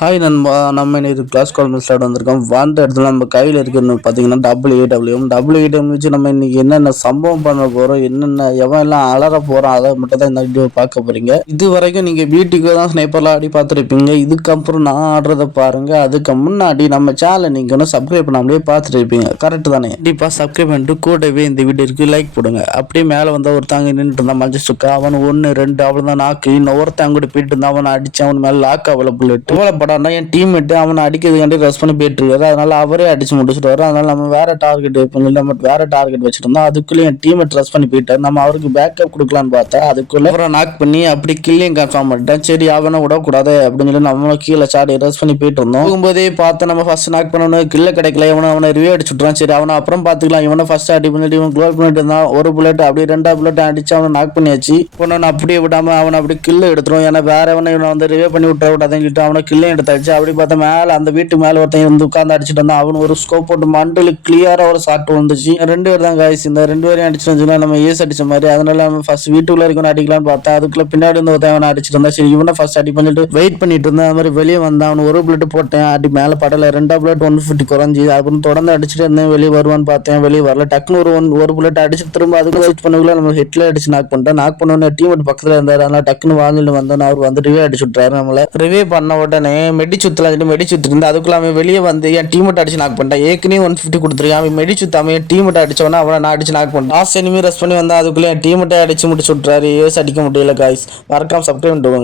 Hi நண்பா, நம்ம இன்னைக்கு கிளாஸ் கால் மிஸ்லாட் வந்திருக்கோம். வந்த இடத்துல நம்ம கையில் இருக்குன்னு பார்த்தீங்கன்னா டபிள்யூஏடபிள்யூ வச்சு நம்ம இன்னைக்கு என்னென்ன சம்பவம் பண்ண போகிறோம், என்னென்ன எவன் எல்லாம் அலற போகிறோம், அதை மட்டும் தான் இந்த வீடியோ பார்க்க போகிறீங்க. இது வரைக்கும் நீங்கள் வீட்டுக்கு தான் ஸ்னைப்பர்லாம் ஆடி பார்த்துருப்பீங்க. இதுக்கப்புறம் நான் ஆடுறதை பாருங்க. அதுக்கு முன்னாடி நம்ம சேனலை நீங்கள் ஒன்றும் சப்ஸ்கிரைப் பண்ணாமலே பார்த்துட்டு இருப்பீங்க. கரெக்ட் தானே? கண்டிப்பாக சப்ஸ்கிரைப் பண்ணிட்டு கூடவே இந்த வீடியோக்கு லைக் போடுங்க. அப்படியே மேலே வந்தால் ஒருத்தாங்க நின்றுட்டு இருந்தான் மஞ்சள் அவன் 1 2 அவ்வளோ தான் நாக்கு. இன்னொருத்தங்க கூட போயிட்டு இருந்தான். அவனை அடிச்சு அவன் மேலே லாக் அவைலபிள் என் டீம்மேட் அவனை அடிக்கிறதுக்காண்டி ரெஸ்ட் பண்ணி போயிட்டு இருக்காரு. அதனால அவரே அடிச்சு முடிச்சுட்டு வர. அதனால நம்ம வேற டார்கெட் நம்ம வேற டார்கெட் வச்சிருந்தோம். அதுக்குள்ளே என் டீம்மேட் ரெஸ்ட் பண்ணி போயிட்டாரு. நம்ம அவருக்கு பேக்கப் கொடுக்கலான்னு பார்த்தா அதுக்குள்ள அவரை நாக் பண்ணி அப்படி கில்லையும் கன்ஃபார்ம் பண்ணிட்டேன். சரி அவனை விடக்கூடாது அப்படின்னு சொல்லி நம்மளும் கீழே சாடி ரெஸ்ட் பண்ணி போயிட்டு இருந்தோம். போகும்போதே பார்த்து நம்ம ஃபர்ஸ்ட் நாக் பண்ணணும். கில்ல கிடைக்கல. அவனை ரிவ்யூ அடிச்சுட்றான். சரி அவனை அப்புறம் பார்த்துக்கலாம். இவனை ஃபர்ஸ்ட் அடி பண்ணிட்டு இவன் க்ளோஸ் பண்ணிட்டு இருந்தான். ஒரு புல்லட் அப்படியே 2 புல்லட் அடிச்சு அவனை நாக் பண்ணியாச்சு. பொண்ணு அப்படியே விடாம அவனை அப்படி கில்ல எடுத்துரும். ஏன்னா வேற இவனை வந்து ரிவ்யூ பண்ணி விட்டுற விடாதுன்னு சொல்லிட்டு அவனை கில்லையும் எடுத்தாச்சு. அப்படி பார்த்தா மேல அந்த வீட்டு மேல ஒருத்தன் வந்து உட்கார்ந்து அடிச்சுட்டு இருந்தான். அவன் ஒரு ஸ்கோப் போட்டு மண்டல கிளியரா ஒரு ஷாட் வந்துச்சு. 2 பேர் தான் காய்ஸ். இந்த 2 பேரையும் அடிச்சுட்டு வந்துச்சுன்னா நம்ம ஏஸ் அடிச்ச மாதிரி. அதனால நம்ம ஃபர்ஸ்ட் வீட்டுக்குள்ள இருக்கணும் அடிக்கலாம்னு பார்த்தா அதுக்குள்ள பின்னாடி வந்து ஒருத்தன் அடிச்சுட்டு இருந்தா. சரி இவனை ஃபர்ஸ்ட் அடி பண்ணிட்டு வெயிட் பண்ணிட்டு இருந்தேன். அது மாதிரி வெளியே வந்தான். அவன் ஒரு புல்லட் போட்டேன். அடி மேல படல. 2 புல்லட் 150 குறைஞ்சி. அப்புறம் தொடர்ந்து அடிச்சுட்டு இருந்தேன். வெளியே வருவான்னு பார்த்தேன். வெளியே வரல. டக்குன்னு ஒரு புல்லட் அடிச்சு திரும்ப அதுக்கு ஸ்விட்ச் பண்ணக்குள்ள நம்ம ஹெட்ல அடிச்சு நாக் பண்ணிட்டேன். நாக் பண்ண டீம் பக்கத்துல இருந்தாரு. அதனால டக்குன்னு வாழ்ந்து வந்தோம். அவர் வந்து ரிவே அடிச்சு விட்டாரு. நம்மள ரிவே பண்ண உடனே மெடிச்சுத்து இருந்து அதுக்குள்ள அவன் வெளியே வந்து என் டீமெட் அடிச்சு நாக் பண்ணிட்டான். ஏற்கனவே 150 கொடுத்துருக்கான். அவன் மெடிச்சுத்து அவன் டீமெட் அடிச்சவனா அவனை நான் அடிச்சு நாக் பண்ணேன். லாஸ்ட் எனிமி ரெஸ்ட் பண்ணி வந்தா அதுக்குள்ள என் டீமெட்டை அடிச்சு முடிச்சு விட்டுறாரு. ஏஸ் அடிக்க முடியல காய்ஸ். மறக்காம சப்ஸ்கிரைப் பண்ணிட்டு